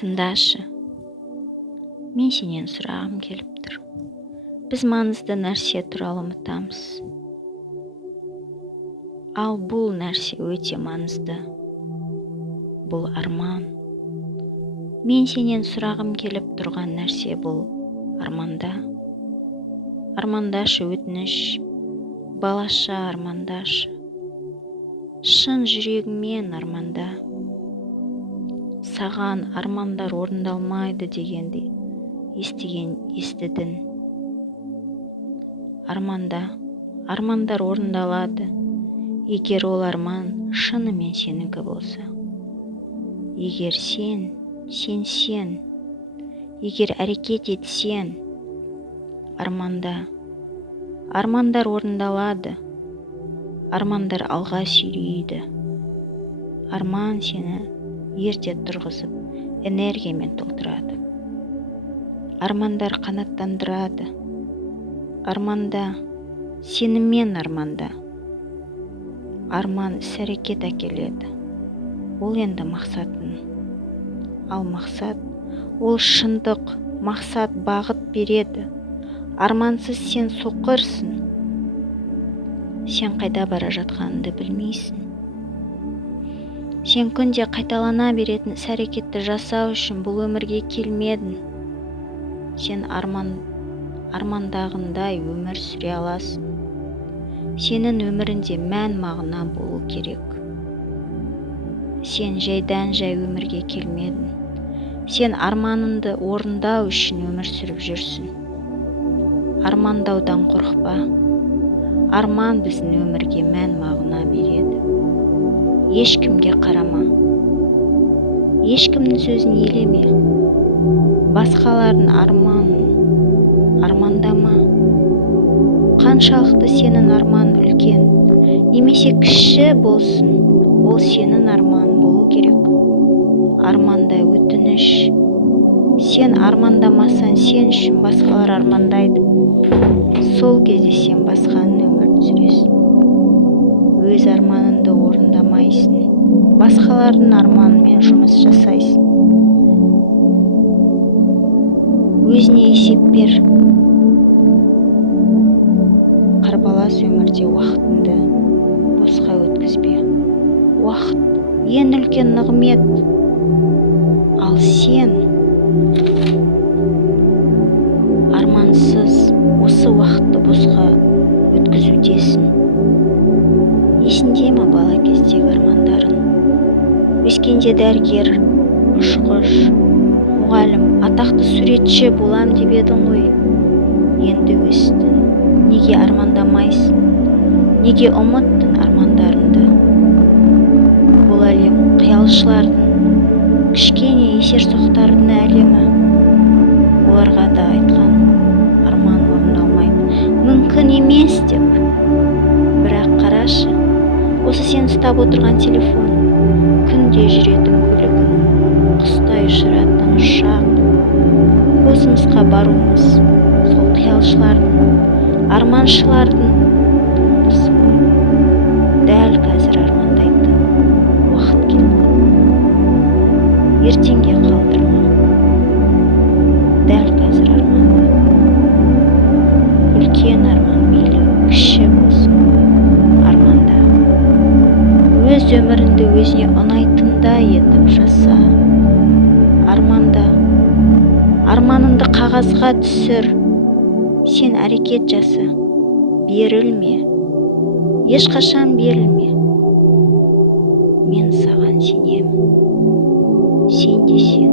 Тыңдашы, мен сенен сұрағым келіп тұр. Біз маңызды нәрсе туралы ұмытамыз. Ал бұл нәрсе өте маңызды. Бұл арман. Мен сенен сұрағым келіп тұрған нәрсе бұл арманда. Армандашы, өтініш, балаша армандашы. Шын жүрегіңмен арманда. Саған армандар орындалмайды дегенді естідің. Армандар орындалады, егер ол арман шынымен сенікі болса. Егер сен, егер әрекет етсен, армандар орындалады, армандар алға сүйрейді. Арман сені ерте тұрғызып, энергиямен толтырады. Армандар қанаттандырады. Арманда, сеніммен арманда. Арман іс-әрекет әкеледі. Ол енді мақсатын. Ал мақсат, ол шындық, мақсат бағыт береді. Армансыз сен соқырсың. Сен қайда бара жатқаныңды білмейсің. Сен күнде қайталана беретін іс-әрекетті жасау үшін бұл өмірге келмедің. Сен армандағындай өмір сүре аласың. Сенің өмірінде мән мағына болу керек. Сен жайдан жай өмірге келмедің. Сен арманыңды орындау үшін өмір сүріп жүрсің. Армандаудан қорықпа. Арман біздің өмірге мән мағына береді. Ешкімге қарама. Ешкімнің сөзін елеме. Басқалардың армандама. Қаншалықты сенің арман үлкен, немесе кіші болсын, ол сенің арман болу керек. Арманда өтініш. Сен армандамасаң, сен үшін басқалар армандайды. Сол кезде сен басқаның өмірін сүресің. Өз арманыңды орындамайсың. Басқалардың арманымен жұмыс жасайсың. Өзіне есеп бер. Қарбалас өмірде уақытыңды босқа өткізбе. Уақыт ең үлкен нығмет. Ал сен армансыз осы уақытты босқа өткізудесің. Есіңде ме бала кездегі армандарың? Өскенде дәрігер, ұшқыш, мұғалім, атақты суретші болам деп едің ғой. Енді өстің. Неге армандамайсың? Неге ұмыттың армандарыңды? Бұл әлем қиялшылардың, кішкене есерсоқтардың әлемі. Оларға да айтқан арман орындалмайды. Мүмкін емес деп. Бірақ қарашы, осы сен ұстап отырған телефон, күнде жүретін көлігің, құстай ұшыратын ұшақ, космосқа баруымыз, сол қиялшылардың, арманшылардың туындысы ғой. Дәл қазір армандайтын уақыт келді. Ертеңге қалдырма. Дәл қазір арманда. Үлкен арман мейлі кіші болсын. Арманда. Өз өміріңді өзіне ұнайтындай етіп жаса. Арманда. Арманыңды қағазға түсір. Сен әрекет жаса. Берілме. Ешқашан берілме. Мен саған сенемін. Сен де сен.